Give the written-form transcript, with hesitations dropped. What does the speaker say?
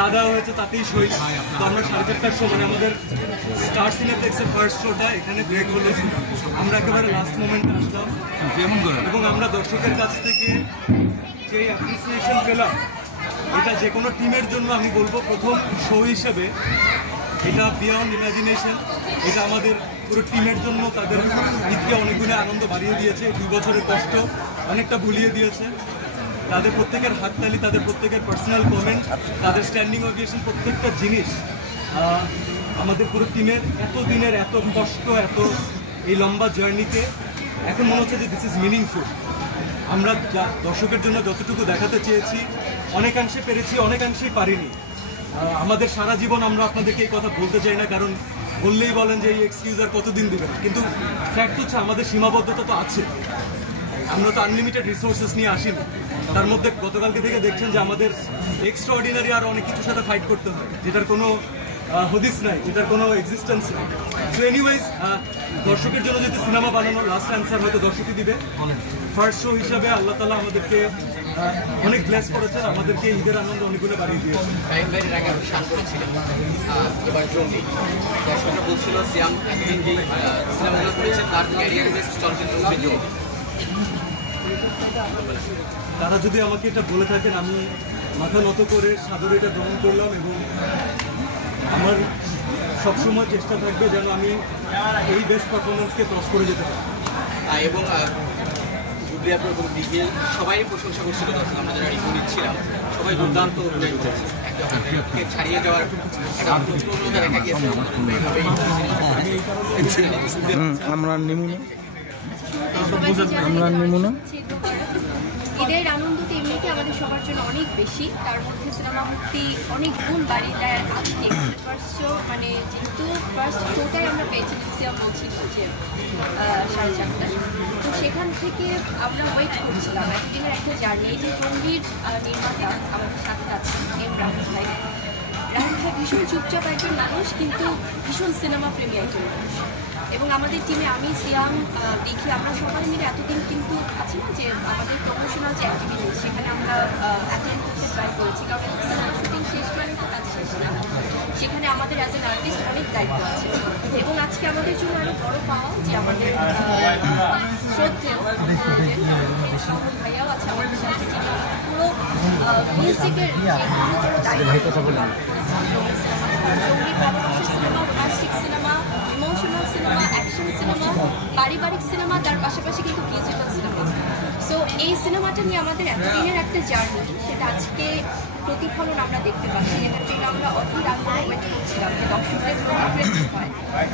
দাদা হয়েছে তাতেই সই। তো আমরা 4:30টার সময় আমাদের স্টার সিনেপ্লেক্সের ফার্স্ট শোটা এখানে ব্রেক হলো। আমরা একেবারে লাস্ট মোমেন্টে আসলাম এবং আমরা দর্শকের কাছ থেকে যে অ্যাপ্রিসিয়েশন পেলাম, এটা যে কোনো টিমের জন্য আমি বলবো প্রথম শো হিসেবে এটা বিয়ন্ড ইমাজিনেশন। এটা আমাদের পুরো টিমের জন্য তাদের ঈদকে অনেকগুলো আনন্দ বাড়িয়ে দিয়েছে। 2 বছরের কষ্ট অনেকটা ভুলিয়ে দিয়েছে। তাদের প্রত্যেকের হাততালি, তাদের প্রত্যেকের পার্সোনাল কমেন্ট, তাদের স্ট্যান্ডিং ওভেশন, প্রত্যেকটা জিনিস আমাদের পুরো টিমের এত দিনের এত কষ্ট, এত এই লম্বা জার্নিতে এখন মনে হচ্ছে যে দিস ইজ মিনিংফুল। আমরা দর্শকের জন্য যতটুকু দেখাতে চেয়েছি অনেকাংশে পেরেছি, অনেকাংশেই পারিনি। আমাদের সারা জীবন আমরা আপনাদেরকে এই কথা বলতে চাই না, কারণ বললেই বলেন যে এই এক্সকিউজ আর কতদিন দেবেন, কিন্তু ফ্যাক্ট হচ্ছে আমাদের সীমাবদ্ধতা তো আছে। আমরা তো আনলিমিটেড রিসোর্সেস নিয়ে আসিনি। তার মধ্যে গতকালকে থেকে দেখছেন যে আমাদের এক্সট্রা অর্ডিনারি আর অনেক কিছুর সাথে ফাইট করতে হয়, যেটার কোনো হদিস নাই, যেটার কোনো এক্সিস্টেন্স নাই। সো এনিওয়েজ, দর্শকের জন্য যদি সিনেমা বানানো লাস্ট অ্যান্সার হয়তো দর্শকই দিবে। ফার্স্ট শো হিসাবে আল্লাহ তাআলা আমাদেরকে অনেক ব্লেস করেছেন, আমাদেরকে ঈদের আনন্দ অনেকগুলো বাড়িয়ে দিয়েছেন। এবার জঙ্গি বলছিল সিয়াম একদিন যে সিনেমাগুলো করেছেন তার ক্যারিয়ার বেস্ট চলচ্চিত্র জঙ্গি। তারা যদি আমাকে এটা বলে থাকেন, আমি মাথা নত করে সাদরে এটা গ্রহণ করলাম এবং আমার সবসময় চেষ্টা থাকবে যেন আমি এই বেস্ট পারফরমেন্সকে ক্রস করে যেতে পারি। এবং জুবলিয়া এবং বিকেল সবাই প্রশংসা করছিল, দর্শক আমরা যারা রিভিউ দিচ্ছিলাম সবাই দুর্দান্ত অভিনয় করেছে। ছাড়িয়ে যাওয়ার একটা আত্মপ্রবণতা দেখা গিয়েছে। আমরা ঈদের আনন্দ তো এমনিতে আমাদের সবার জন্য অনেক বেশি, তার মধ্যে সিনেমা মুক্তি অনেক গুণ বাড়ি দেয়। আজকে ফার্স্ট শো মানে যেহেতু ফার্স্ট শোটাই আমরা পেয়েছি, সিয়াম বলছিল যে 4:30টায়, তো সেখান থেকে আমরা ওয়েট করছিলাম একদিনের একটা জার্নি। এই যে জঙ্গির নির্মাতা আমাদের সাথে আছে রাহুল ভাই। রাহুল ভাই ভীষণ চুপচাপ একজন মানুষ, কিন্তু ভীষণ সিনেমা প্রেমী একজন মানুষ। এবং আমাদের টিমে আমি সিয়াম দেখি আমরা সবাই মিলে এতদিন কিন্তু আছে না যে আমাদের প্রমোশনাল যে অ্যাক্টিভিটিস সেখানে আমরা অ্যাটেন্ড করতে ট্রাই করেছি, কারণ সিনেমা শুটিং শেষ মানে তো কাজ শেষ না, সেখানে আমাদের অ্যাজ এন আর্টিস্ট অনেক দায়িত্ব আছে। এবং আজকে আমাদের জন্য আরও বড় পাওয়া যে আমাদের শ্রদ্ধেয় ভাইয়াও আছে আমাদের সাথে, পুরো মিউজিকের জঙ্গি ভালোবাসার cinema, romantic cinema, emotional cinema, action cinema, পারিবারিক সিনেমা, তার পাশাপাশি কিন্তু মিউজিক্যাল সিনেমা। সো এই সিনেমাটা নিয়ে আমাদের এতদিনের একটা জার্নি, সেটা আজকে প্রতিফলন আমরা দেখতে পাচ্ছি। এটার জন্য আমরা অধীর আগ্রহে ওয়েট করছিলাম যে দর্শকদের হয়।